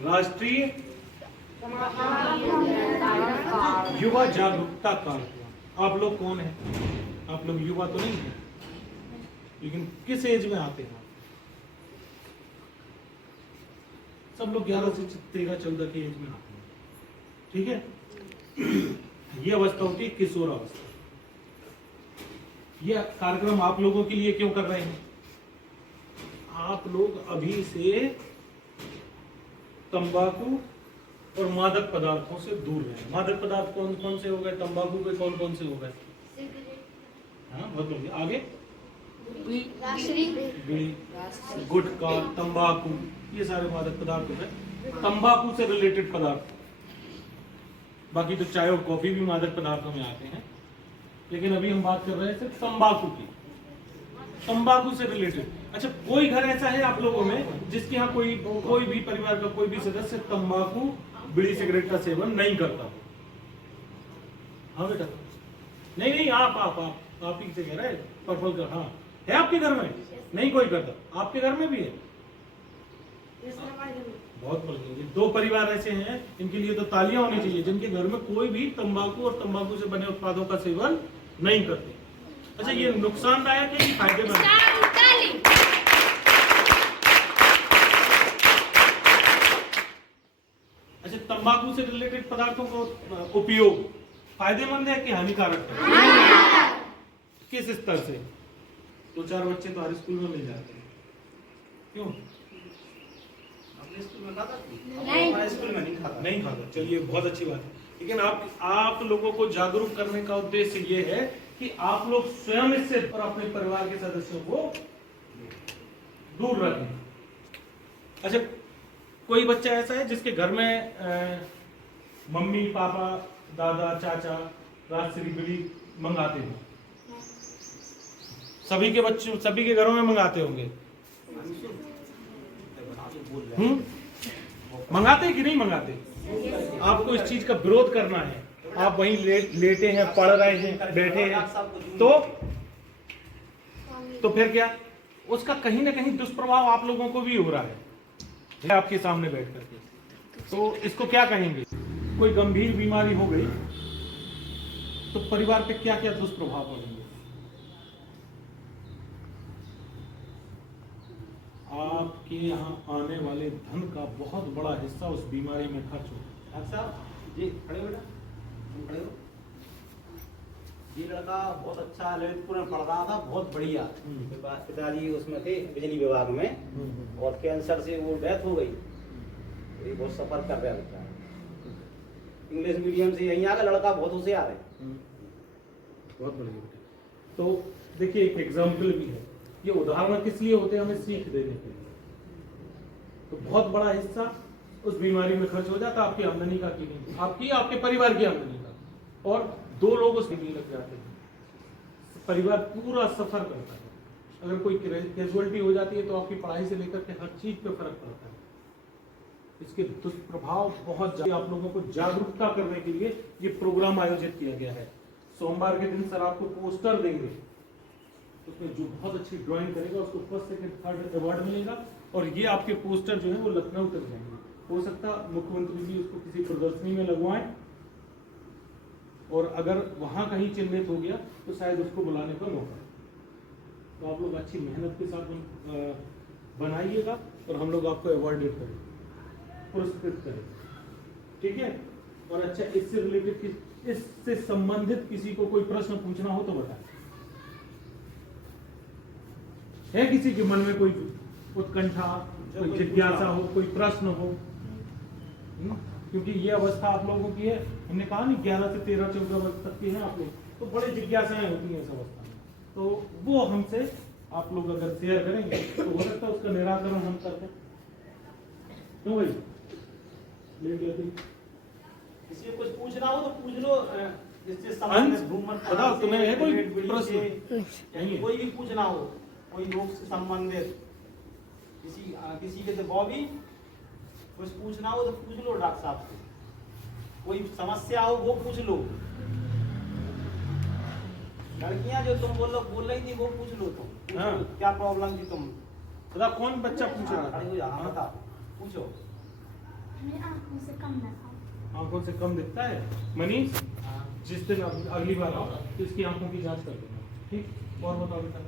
राष्ट्रीय युवा जागरूकता कार्यक्रम। आप लोग कौन हैं? आप लोग युवा तो नहीं है, लेकिन किस एज में आते हैं? सब लोग 11 से 13-14 की एज में आते हैं, ठीक है। ये अवस्था होती है किशोर अवस्था। यह कार्यक्रम आप लोगों के लिए क्यों कर रहे हैं? आप लोग अभी से तंबाकू और मादक पदार्थों से दूर रहें। मादक पदार्थ कौन कौन से हो गए? तंबाकू के कौन कौन से हो गए? हाँ, बहुत बढ़िया। आगे बीड़ी, गुटखा, तंबाकू, ये सारे मादक पदार्थ हो गए। तंबाकू से रिलेटेड पदार्थ, बाकी तो चाय और कॉफी भी मादक पदार्थों में आते हैं, लेकिन अभी हम बात कर रहे हैं सिर्फ तंबाकू की, तंबाकू से रिलेटेड। अच्छा, कोई घर ऐसा है आप लोगों में जिसके यहाँ कोई भी परिवार का कोई भी सदस्य तंबाकू, बीड़ी, सिगरेट का सेवन नहीं करता? हाँ बेटा, नहीं, आप ही से कह रहे हैं, पर्पल का। हाँ, है आपके घर में? नहीं कोई करता, आपके घर में भी है? बहुत बढ़िया। 2 परिवार ऐसे हैं, इनके लिए तो तालियां होनी चाहिए, जिनके घर में कोई भी तंबाकू और तंबाकू से बने उत्पादों का सेवन नहीं करते। अच्छा, ये नुकसानदायक है कि फायदेमंद? अच्छा, तंबाकू से रिलेटेड पदार्थों का उपयोग फायदेमंद है कि हानिकारक है? किस स्तर से? 2-4 बच्चे तो हर स्कूल में मिल जाते हैं। क्यों? अपने स्कूल में खाता? नहीं, स्कूल में नहीं खाता। चलिए, बहुत अच्छी बात है। लेकिन आप लोगों को जागरूक करने का उद्देश्य ये है कि आप लोग स्वयं इससे और अपने परिवार के सदस्यों को दूर रखें। अच्छा, कोई बच्चा ऐसा है जिसके घर में मम्मी, पापा, दादा, चाचा राजश्री बीड़ी मंगाते हैं? सभी के बच्चों, सभी के घरों में मंगाते होंगे। मंगाते हैं कि नहीं मंगाते? आपको इस चीज का विरोध करना है। आप वहीं लेटे हैं, पढ़ रहे हैं, बैठे हैं, तो फिर क्या? उसका कहीं ना कहीं दुष्प्रभाव आप लोगों को भी हो रहा है आपके सामने बैठ करके। तो इसको क्या कहेंगे? कोई गंभीर बीमारी हो गई तो परिवार पे क्या क्या दुष्प्रभाव पड़ेंगे? आपके यहाँ आने वाले धन का बहुत बड़ा हिस्सा उस बीमारी में खर्च होगा। अच्छा जी, खड़े हो बेटा, तुम खड़े हो। ये लड़का बहुत अच्छा ललितपुर में पढ़ रहा था, बहुत बढ़िया। पिताजी उसमें थे बिजली विभाग में, और कैंसर से वो डेथ हो गई। ये बहुत सफर कर रहा है। इंग्लिश मीडियम से यहीं आ गया, लड़का बहुत होशियार है। बहुत बढ़िया। तो देखिए, एक एग्जाम्पल भी है। ये उदाहरण किस लिए होते हैं? हमें सीख देने के लिए। तो बहुत बड़ा हिस्सा उस बीमारी में खर्च हो जाता है, आपकी आमदनी का, आपके परिवार की आमदनी का, और 2 लोग उसमें लग जाते हैं। परिवार पूरा सफर करता है। अगर कोई कैजुअलिटी हो जाती है तो आपकी पढ़ाई से लेकर के हर चीज पे फर्क पड़ता है। इसके दुष्प्रभाव बहुत ज्यादा। आप लोगों को जागरूकता करने के लिए ये प्रोग्राम आयोजित किया गया है। सोमवार के दिन सर आपको पोस्टर देंगे, उसमें जो बहुत अच्छी ड्राइंग करेगा उसको 1st, 2nd, 3rd अवार्ड मिलेगा। और ये आपके पोस्टर जो है वो लखनऊ तक जाएंगे। हो सकता मुख्यमंत्री जी उसको किसी प्रदर्शनी में लगवाएं, और अगर वहां कहीं चिन्हित हो गया तो शायद उसको बुलाने का मौका। तो आप लोग अच्छी मेहनत के साथ बनाइएगा और हम लोग आपको अवार्डेड करें, पुरस्कृत करें, ठीक है। और अच्छा, इससे रिलेटेड, इससे संबंधित किसी को कोई प्रश्न पूछना हो तो बताएं। है किसी के मन में कोई उत्कंठा, कोई जिज्ञासा हो, कोई प्रश्न हो? क्योंकि ये अवस्था आप लोगों की है, हमने कहा नहीं 11 से 13-14 वर्ष तक की है आप लोग, तो बड़ी जिज्ञासाएं होती हैं इस अवस्था में। तो वो हमसे आप लोग अगर शेयर करेंगे तो हो सकता है उसका निराकरण हम कर दें। क्यों भाई? किसी को कुछ पूछना हो तो पूछ लो। इससे बताओ, तुम्हें है कोई प्रश्न? कोई भी पूछना हो, कोई रोग से संबंधित, किसी के वो भी कुछ पूछना हो तो पूछ लो डॉक्टर साहब से। कोई समस्या हो वो पूछ लो। लड़कियां जो तुम बोल रही थी वो पूछ लो तुम। हाँ। क्या प्रॉब्लम थी तुम? कौन बच्चा पूछ रहा था? बता, पूछो। आंखों से कम दिखा। आंखों से कम दिखता है। मनीष, जिस दिन अगली बार आओ तो इसकी आंखों की जांच कर देना, ठीक? और बताओ बेटा,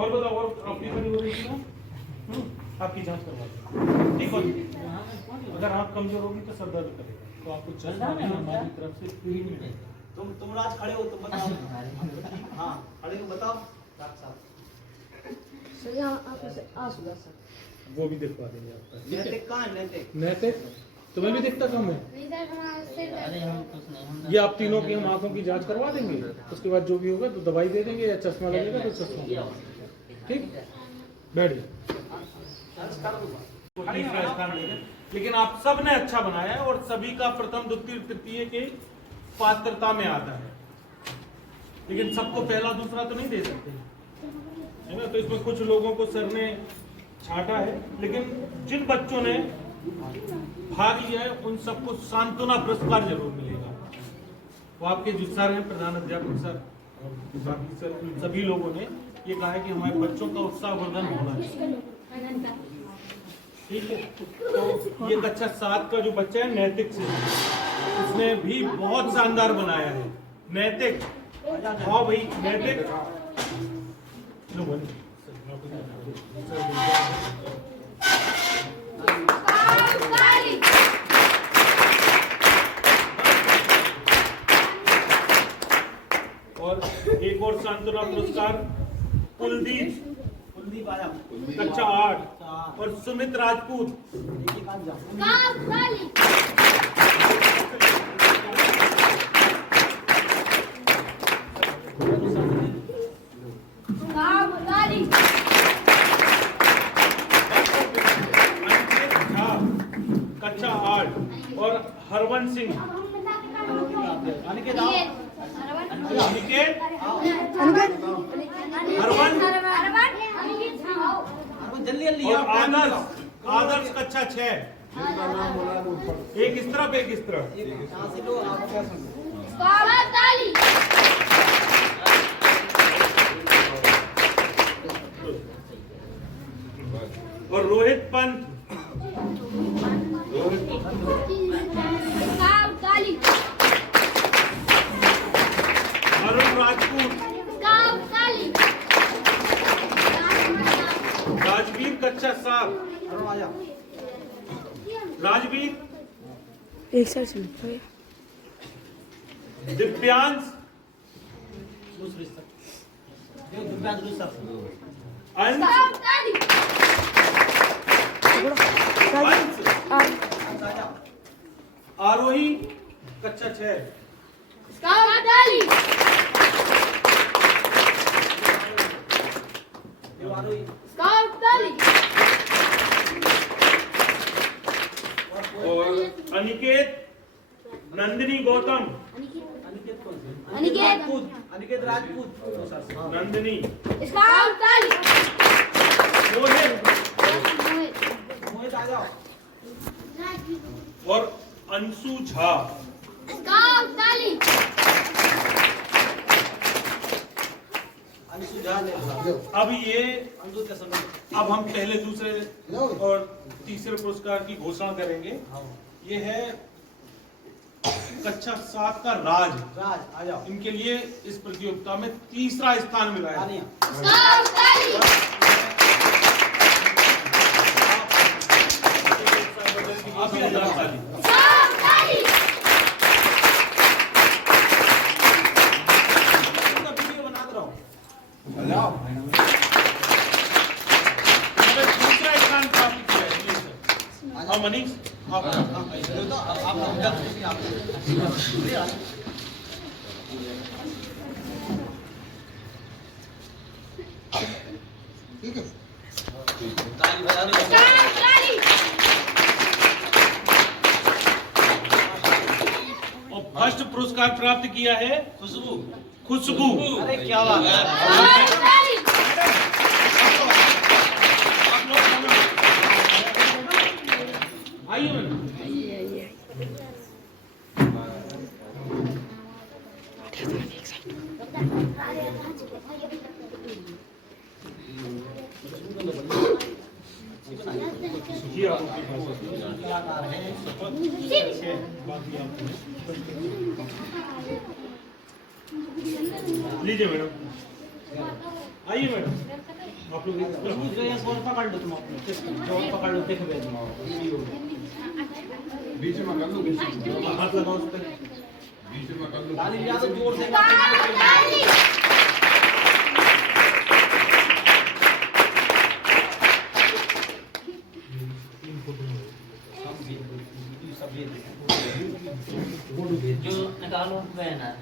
और बताओ, और आपकी बड़ी हो रही थी ना, आपकी जांच करवा देना, ठीक हो? अगर आंख कमजोर होगी तो सर दर्द करेगा, तो आपको चश्मा भी हमारी तरफ से फ्री में मिलेगा। तुम राज खड़े हो, तुम बताओ। हाँ खड़े हो, बताओ। साथ साथ सर यहाँ आंखों से आंसू आ सकते वो भी दिखवा देंगे आपका, ठीक है? नैतिक कहाँ है? नैतिक नैतिक तुम्हें भी दिखता कम है। इधर हमारा सिर दर्द। ये आप तीनों की हम आंखों की जांच करवा देंगे, उसके बाद जो भी होगा तो दवाई दे देंगे, या चश्मा लगेगा तो चश्मा, ठीक? बैठ जाओ। तीसरा स्थान लेंगे, लेकिन आप सब ने अच्छा बनाया है और सभी का प्रथम द्वितीय तृतीय के पात्रता में आता है, लेकिन सबको पहला दूसरा तो नहीं दे सकते, है ना? तो इसमें कुछ लोगों को सर ने छांटा है, लेकिन जिन बच्चों ने भाग लिया है उन सबको सांत्वना पुरस्कार जरूर मिलेगा। वो आपके जो सर हैं, प्रधान अध्यापक सर और बाकी सर, उन सभी लोगों ने ये कहा है कि हमारे बच्चों का उत्साहवर्धन होना चाहिए, ठीक है? तो ये कक्षा 7 का जो बच्चा है नैतिक से, उसने भी बहुत शानदार बनाया है। नैतिक, हाँ भाई नैतिक, लो बोलिए। और एक और सांत्वना पुरस्कार कुलदीप आया कक्षा 8 और सुमित राजपूत। कक्षा 8 और हरवंश सिंह। अनिकेत जल्दी जल्दी। और आदर्श कक्षा 6। एक इस तरफ, एक इस तरफ। और रोहित पंत। अरुण राजपूत। राजवीर कक्षा 7। राजवीर। एक साइड से दिव्यांश। अंश। आरोही कक्षा 6। और अनिकेत नंदिनी गौतम। अनिकेत राजपूत। नंदिनी। मोहित आ जाओ। और अंशु झा। अब ये अब हम पहले दूसरे और तीसरे पुरस्कार की घोषणा करेंगे। ये है कक्षा 7 का राज आ जाओ। इनके लिए इस प्रतियोगिता में तीसरा स्थान मिला है। वीडियो बनाते रहो। दूसरा स्थान प्राप्त किया है। हाँ मनीष, ठीक है। और फर्स्ट पुरस्कार प्राप्त किया है खुशबू। अरे क्या बात है। आइए मैडम। जी कलाकार है बाकी आपको लीजिए मैडम, आइए मैडम, आप लोग और पकड़ लो तुम अपने जो पकड़ लो देख बे बीच में कर लो, बीच में हाथ लगाओ उस पर। कर लो। ताली बजा दो जोर से जो निकालो बैनर